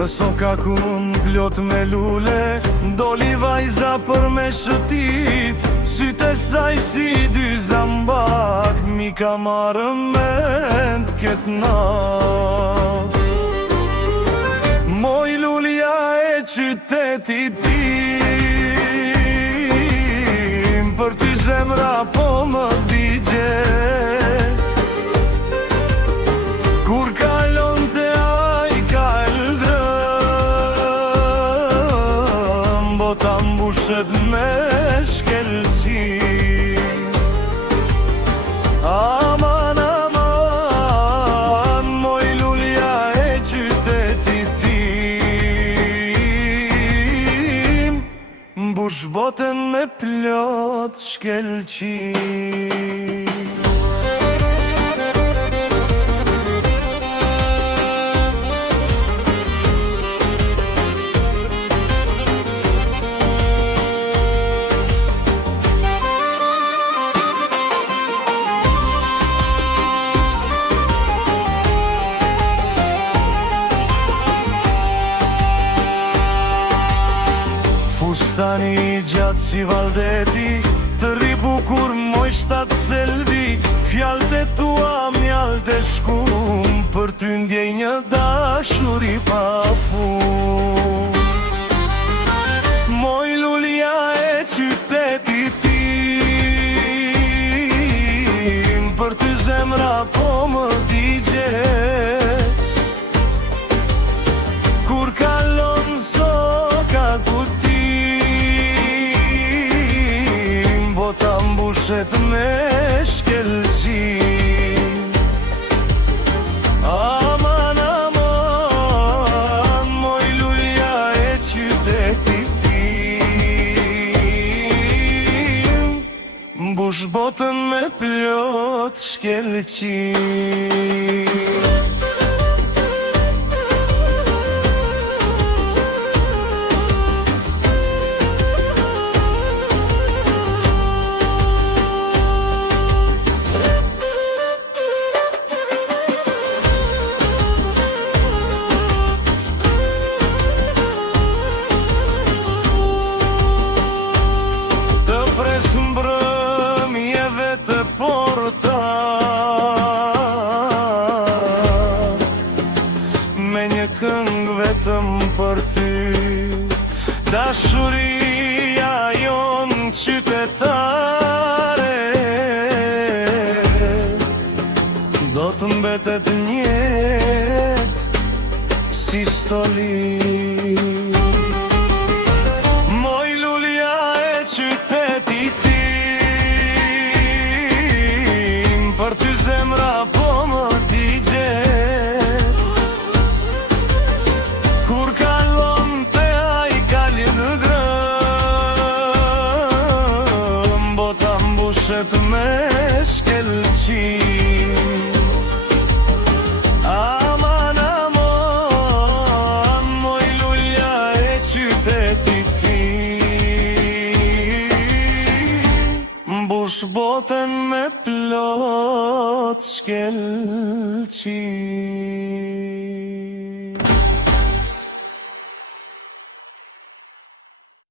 Në sokakun plot me lule, doli vajza për me shëtit. Syte saj si dy zambak, mi ka marrë mend ket nat. Moj lulja e qytetit tim, për ty zemra po më digjet. Kur kalon te aj kaldrëm, bota mbushet me shkelqi. Aman, aman, moj lulja e qytetit tim, mbush botën me plot shkelqi. Fustani gjatë si valdeti, të ribukur moj shtatë selvi. Fjallët e tua mjallët e shkum, për ty ndjej një dashuri pa fund. Moj lulja e qytetit tim, për ty zemra po më digjet. Kur kalon sokakut bota mbushet me shkelqi. Aman, aman, moj lulja e qytetit tim, mbush botën me plot shkelqi. Mbrëmjeve të porta, me një këngë vetëm për ty. Dashuria jon qytetare do të mbetet njet si stoli. Moj lulja e qytetit tim, për ty zemra po më digjet. Kur kalon te aj kaldrëm, bota mbushet me shkelqi. Aman, aman, moj lulja e qytetit tim, mbush botën me plot shkelqi.